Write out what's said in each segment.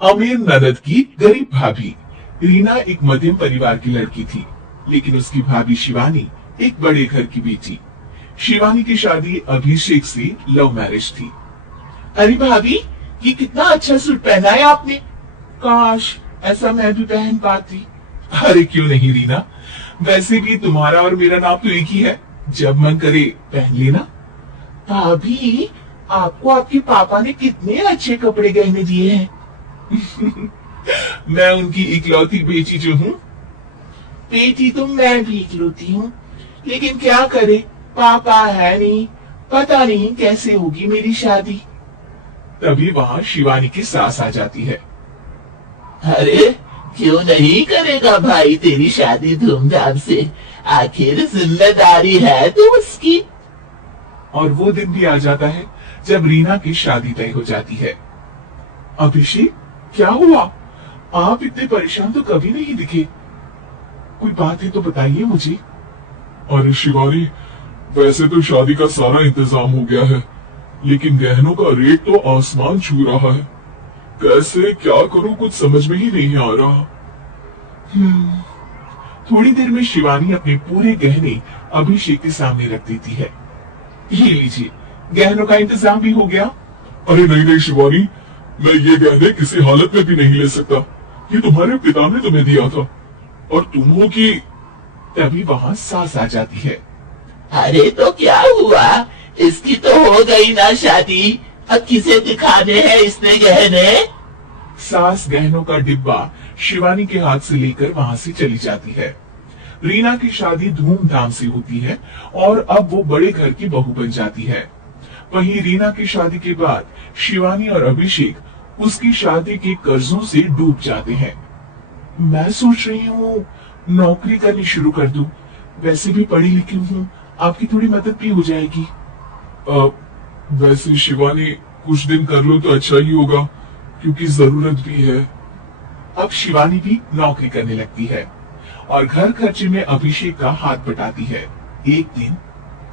अमीर ननद की गरीब भाभी। रीना एक मध्यम परिवार की लड़की थी, लेकिन उसकी भाभी शिवानी एक बड़े घर की बेटी। शिवानी की शादी अभिषेक से लव मैरिज थी। अरे भाभी, ये कितना अच्छा सूट पहना है आपने। काश ऐसा मैं भी पहन पाती। अरे क्यों नहीं रीना, वैसे भी तुम्हारा और मेरा नाम तो एक ही है, जब मन करे पहन लेना। भाभी, आपको आपके पापा ने कितने अच्छे कपड़े गहने दिए हैं। मैं उनकी इकलौती बेटी जो हूँ। बेटी तो मैं भी इकलौती हूँ, लेकिन क्या करे, पापा है नहीं, पता नहीं कैसे होगी मेरी शादी। तभी वहाँ शिवानी की सास आ जाती है। अरे क्यों नहीं करेगा भाई तेरी शादी धूमधाम से, आखिर जिम्मेदारी है तो उसकी। और वो दिन भी आ जाता है जब रीना की शादी तय हो जाती है। अभिषेक, क्या हुआ? आप इतने परेशान तो कभी नहीं दिखे, कोई बात है तो बताइए मुझे। अरे शिवानी, वैसे तो शादी का सारा इंतजाम हो गया है, लेकिन गहनों का रेट तो आसमान छू रहा है। कैसे क्या करूं, कुछ समझ में ही नहीं आ रहा। थोड़ी देर में शिवानी अपने पूरे गहने अभिषेक के सामने रख देती है। ये लीजिए, गहनों का इंतजाम भी हो गया। अरे नहीं नहीं शिवानी, मैं ये गहने किसी हालत में भी नहीं ले सकता। ये तुम्हारे पिता ने तुम्हें दिया था, और तुम हो कि। तभी वहाँ सास आ जाती है। अरे तो क्या हुआ, इसकी तो हो गई ना शादी, अब किसे दिखाने हैं इसने गहने। सास गहनों का डिब्बा शिवानी के हाथ से लेकर वहाँ से चली जाती है। रीना की शादी धूमधाम से होती है और अब वो बड़े घर की बहू बन जाती है। वहीं रीना की शादी के बाद शिवानी और अभिषेक उसकी शादी के कर्जों से डूब जाते हैं। मैं सोच रही हूँ नौकरी करनी शुरू कर दूं, वैसे भी पढ़ी लिखी हूँ, आपकी थोड़ी मदद भी हो जाएगी। वैसे शिवानी, कुछ दिन कर लो तो अच्छा ही होगा, क्योंकि जरूरत भी है। अब शिवानी भी नौकरी करने लगती है और घर खर्चे में अभिषेक का हाथ बटाती है। एक दिन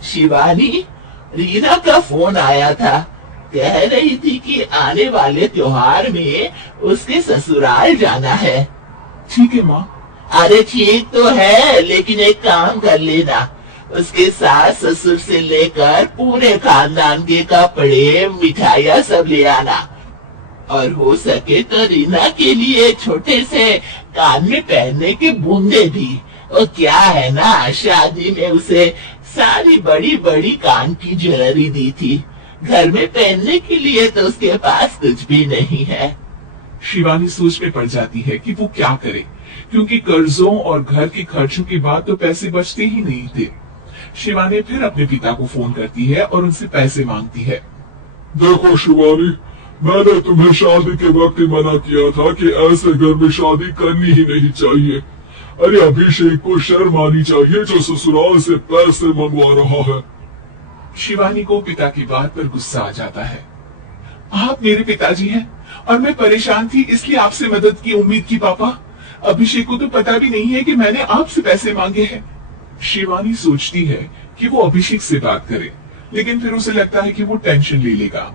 शिवानी, रीना का फोन आया था, कह रही थी कि आने वाले त्योहार में उसके ससुराल जाना है। ठीक है माँ। अरे ठीक तो है, लेकिन एक काम कर लेना, उसके सास ससुर से लेकर पूरे खानदान के कपड़े मिठाइयाँ सब ले आना, और हो सके तो रीना के लिए छोटे से कान में पहनने के बूंदे भी। और क्या है ना, शादी में उसे सारी बड़ी बड़ी कान की ज्वेलरी दी थी, घर में पहनने के लिए तो उसके पास कुछ भी नहीं है। शिवानी सोच में पड़ जाती है कि वो क्या करे, क्योंकि कर्जों और घर के खर्चों के बाद तो पैसे बचते ही नहीं थे। शिवानी फिर अपने पिता को फोन करती है और उनसे पैसे मांगती है। देखो शिवानी, मैंने तुम्हें शादी के वक्त ही मना किया था कि ऐसे घर में शादी करनी ही नहीं चाहिए। अरे अभिषेक को शर्म आनी चाहिए जो ससुराल से पैसे मंगवा रहा है। शिवानी को पिता की बात पर गुस्सा आ जाता है। आप मेरे पिताजी हैं और मैं परेशान थी इसलिए आपसे मदद की उम्मीद की पापा। अभिषेक को तो पता भी नहीं है कि मैंने आपसे पैसे मांगे हैं। शिवानी सोचती है कि वो अभिषेक से बात करे, लेकिन फिर उसे लगता है कि वो टेंशन ले लेगा।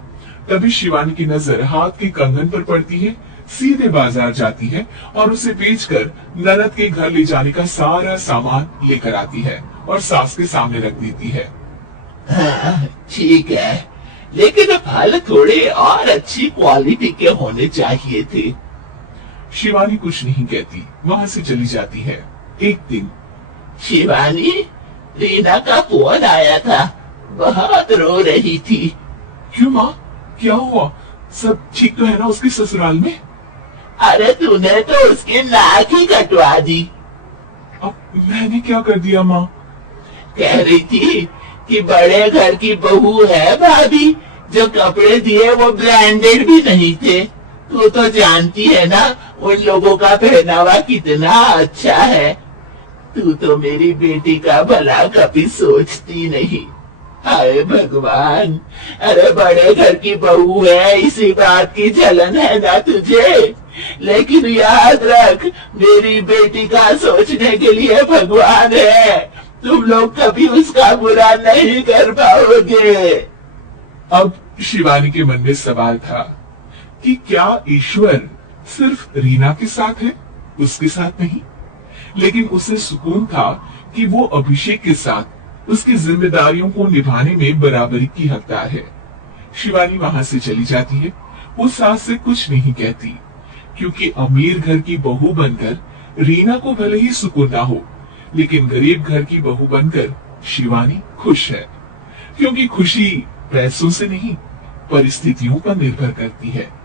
तभी शिवानी की नजर हाथ के कंगन पर पड़ती है, सीधे बाजार जाती है और उसे बेचकर ननद के घर ले जाने का सारा सामान लेकर आती है और सास के सामने रख देती है। ठीक है, लेकिन फल थोड़े और अच्छी क्वालिटी के होने चाहिए थे। शिवानी कुछ नहीं कहती, वहाँ से चली जाती है। एक दिन शिवानी, रीना का फोन आया था, बहुत रो रही थी। क्यों माँ, क्या हुआ? सब ठीक तो है ना उसके ससुराल में? अरे तूने तो उसकी नाक ही कटवा दी। अब मैंने क्या कर दिया माँ? कह रही थी कि बड़े घर की बहू है भाभी, जो कपड़े दिए वो ब्रांडेड भी नहीं थे। तू तो जानती है ना उन लोगों का पहनावा कितना अच्छा है। तू तो मेरी बेटी का भला कभी सोचती नहीं। हाय भगवान, अरे बड़े घर की बहू है, इसी बात की जलन है ना तुझे, लेकिन याद रख मेरी बेटी का सोचने के लिए भगवान है, तुम लोग कभी उसका बुरा नहीं कर पाओगे। अब शिवानी के मन में सवाल था कि क्या ईश्वर सिर्फ रीना के साथ है, उसके साथ नहीं। लेकिन उसे सुकून था कि वो अभिषेक के साथ उसकी जिम्मेदारियों को निभाने में बराबरी की हकदार है। शिवानी वहां से चली जाती है। वो सास से कुछ नहीं कहती, क्योंकि अमीर घर की बहू बनकर रीना को भले ही सुकून ना हो, लेकिन गरीब घर की बहू बनकर शिवानी खुश है। क्योंकि खुशी पैसों से नहीं, परिस्थितियों पर निर्भर करती है।